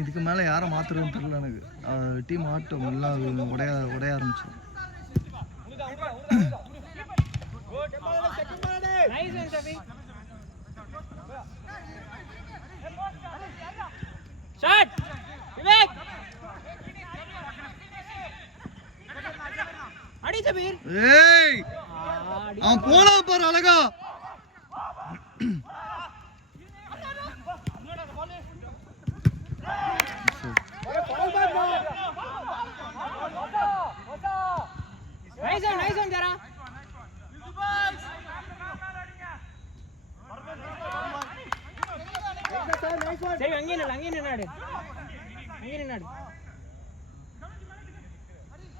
இதுக்கு மேலே யாரை மாற்றுறதுன்னு தெரியல எனக்கு. டீம் ஆட்டம் எல்லாம் உடைய ஆரம்பிச்சிடும். ஏய் அவன் போனா பாரு அழகா.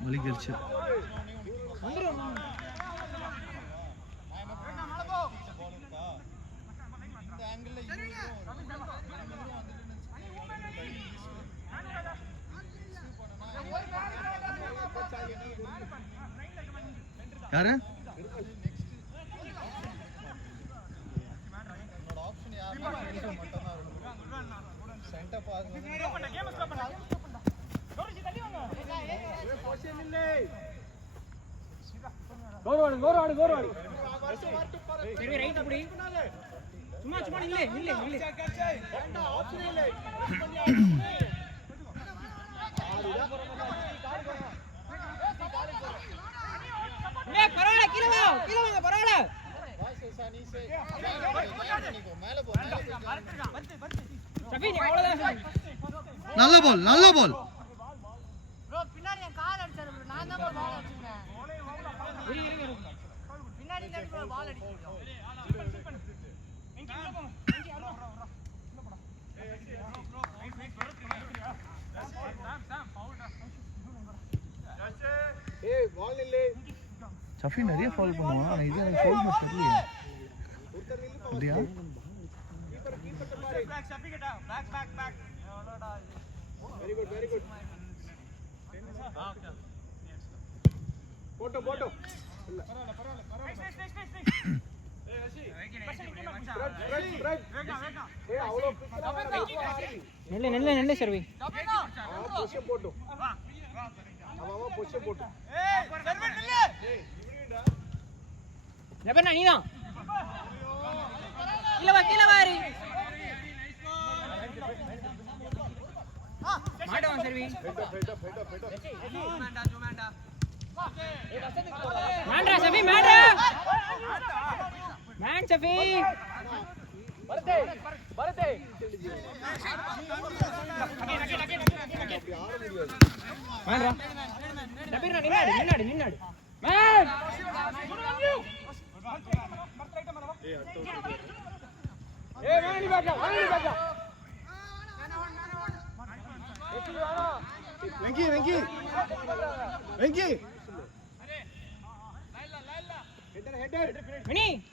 வலிக்கிடுச்சு. யாரு நல்ல பால் நல்ல பால். சஃபி நிறைய ஃபால் பண்ணுவான். ஆனா இது எனக்கு ஃபால் பண்ண தெரியல. அப்படியா? Very good very good. Photo photo. பரவாயில்லை. ஏய் ரஷி. ஏய் அவ்வளோ நெல்ல சர்வி. Position photo. அவ பொசிஷன் போட்டோ. ஏய் சர்வர் நில்ல. ஏய் நில்லுடா. ஜெபனா நீதான். கீழ வாரி. மாட்டவன் சர்வி. மாண்டா சஃபி மாண்டா. மேன் சஃபி. வரதே. மாண்டா. டபிரா நின்னாடு. மேன். ஏய் மேனி பாக்கா. வெங்கி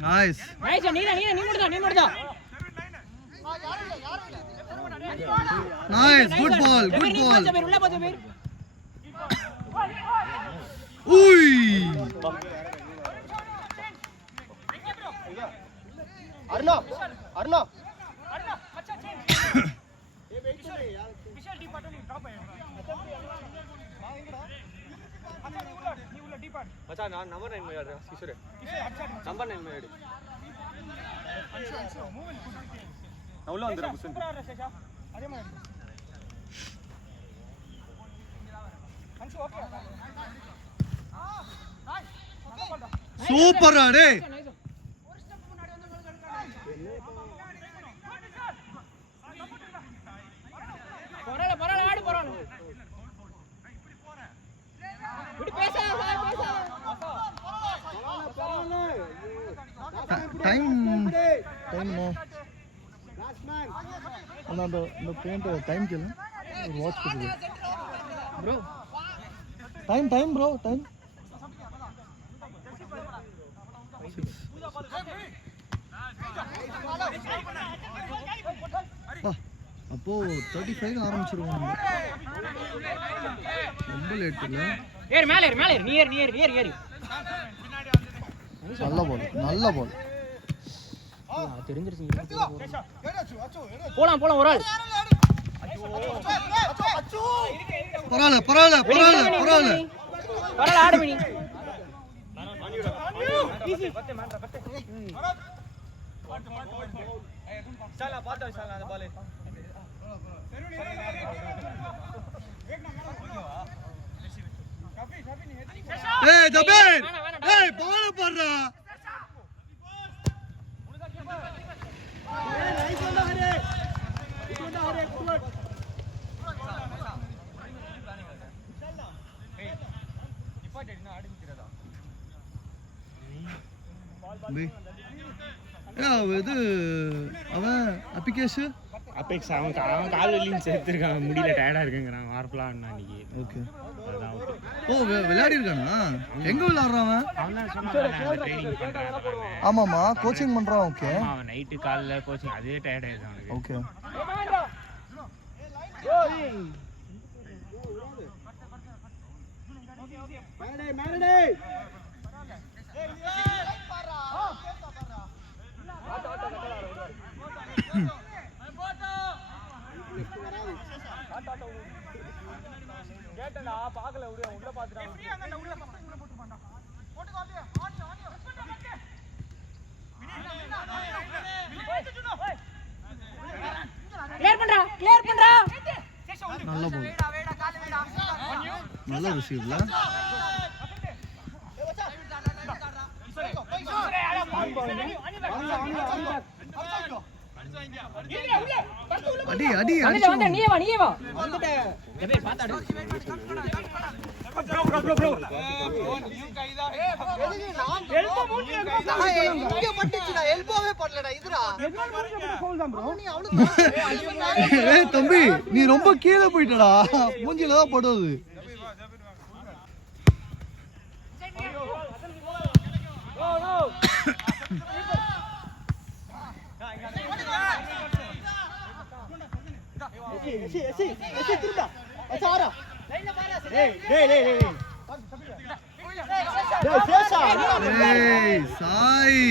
நைஸ் நீ முடிடா நைஸ் குட் பால் உள்ள போ ஜபீர் உய் அருணா ये वेट तो नहीं यार विशाल डी पार्ट नहीं ड्रॉप है अच्छा नी उलट डी पार्ट अच्छा ना नंबर 9 में यार किशोर नंबर 9 में यार अंशु मूव इन ना उल्ला अंदर कुछ अरे मैं अंशु ओके சூப்பர் அடே ஒரு ஸ்டெப் முன்னாடி வந்து பரவாயில்ல ஆடு பரவாயில்ல இப்படி பேச டைம் நோ லாஸ்ட் மேன் அந்த பெயிண்ட் டைம் கேளு ஒரு வாட்ச் போடு ப்ரோ டைம் ப்ரோ டைம் அப்போ 35 ஆரம்பிச்சிருவோம் ரொம்ப லேட் இல்ல ஏறு மேல ஏறு நீ ஏறு நல்ல பால் தெரிஞ்சிருச்சு போலாம் ஒரு ஆள் பரவாயில்ல பரவாயில்ல பரவாயில்ல பரவாயில்ல பரவாயில்ல ஆடு மணி சாலா பாத்து சாலா அந்த பால் ஏய் ஜபீர் ஏய் பால் போடுறா இது அவன் அபிகேஷ் அபெக்ஸ் அவன் கால் வலியும் சேர்த்துருக்கான் முடியல டயர்டா இருக்குங்கிறான் வார்ப்லாம் அன்னைக்கு. ஓகே அதான் ஓ விளையாடி இருக்கானா எங்க விளையாடுறான் அவன் தான் சொன்னான் ட்ரைனிங் பண்றான். ஆமாமா கோச்சிங் பண்றான் ஓகே அவன் நைட்டு காலைல கோச்சிங் அதே டயர்ட் ஆயிடுச்சு அவனுக்கு. ஓகே பாக்கல உள்ள பாத்துறான் கிளியர் பண்றா நல்ல பால் நல்ல ரிசீவ்ல அடி அடி அடி வந்து நீயே வா வந்துட்ட டேய் பாத்தாடு எல்போ மூஞ்சில இங்க பட்டுச்சுடா எல்போவே படலடா இதுடா ஃபவுல் தான் ப்ரோ நீ அவ்வளவு ஏய் தம்பி நீ ரொம்ப கீழே போயிட்டடா மூஞ்சில தான் படுது திருடா சாரா டேய் டேய் டேய் டேய் சேஷா ஏய் சாய்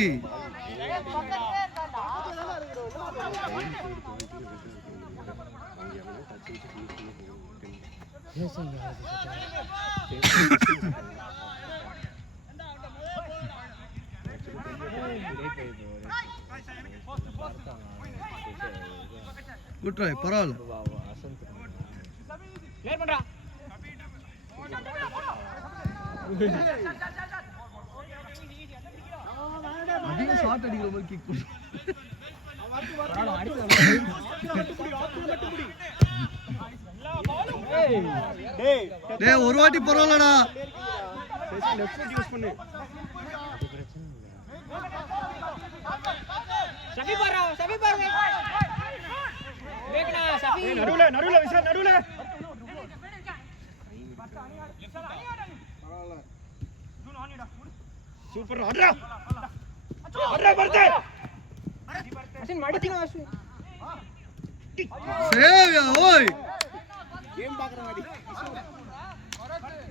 குட் ட்ரை பரவாயில்ல கிளியர் பண்றா அதிக ஷாட் அடிக்கிற மாதிரி கிக் பண்ணு டேய் ஒரு வாட்டி பரவாயில்லடா யூஸ் பண்ணு சபி பாரு வேகனா சபி நடுவுல விசால் நடுவுல சூப்பர் ஆடுடா பர்தே அசின் மடிச்சினா அஸ்வின் சேவ் ஓய் கேம் பாக்குற மாதிரி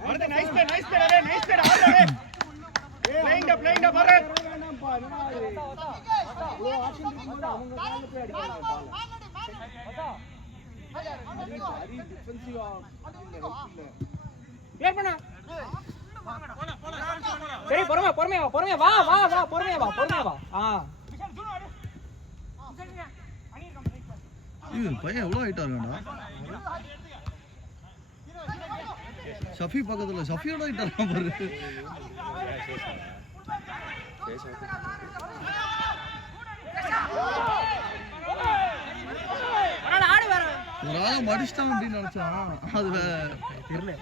பர்தே நைஸ் பே அரே நைஸ் பே ஆடுடா பிளேயிங் த பர்தே ஓ ஆக்ஷன் இருக்கும்போது அவங்க கால்ல போய் அடிக்கலாம் ஹரி டிஃபென்சிவா கிளியர் பண்ணா சரி பொறுமையா வா இது பையன் எவ்வளவு ஹைட்டா இருக்கான்டா ஷஃபி பக்கத்துல ஷஃபியோட ஹைட்டா இருக்கான் பாரு ஒரு ஆளை மடிச்சிட்டான் அப்படின்னு நினைச்சான் அது தெரியல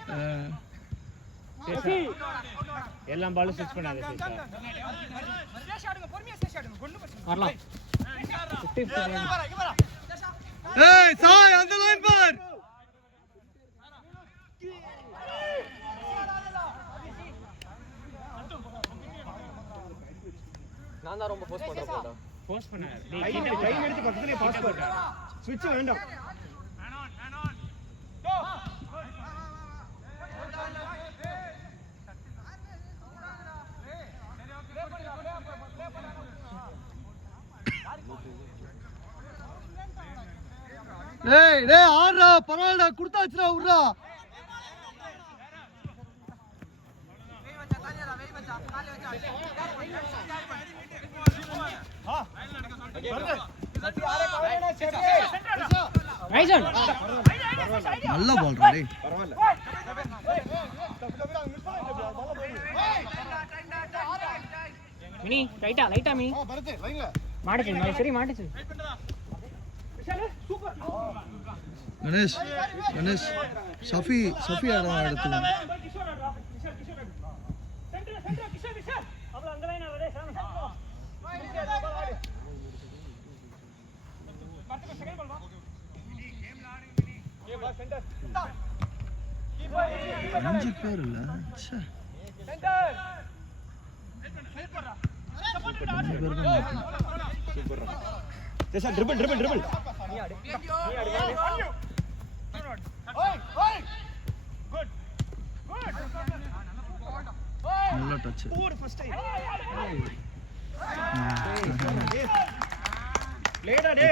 எல்லாம் பாலும் ஸ்விட்ச் பண்ணாத வரலாம் ஏய் சாய் அந்த லைன் பார் நான் தான் ரொம்ப போஸ்ட் பண்றேன் போஸ்ட் பண்ணாத கை எடுத்து பக்கத்துலயே பாஸ் போட்டா ஸ்விட்ச் வேண்டாம் டேய் டேய் ஆடுறா பரவாயில்லடா கொடுத்தாச்சுடா விட்றா நைஸ் ஒன் நல்ல பால்ரா டேய் மினி லைட்டா மினி மாட்டுச்சு சரி மாட்டுச்சு கணேஷ் கணேஷ் சஃபி ஆட எடுத்துக்கணும் அஞ்சு பேர் இல்ல ச்சே. அஞ்சு பேர் தான் மாட்டணும். ட்ரிபிள் நல்ல டச் லேடா டே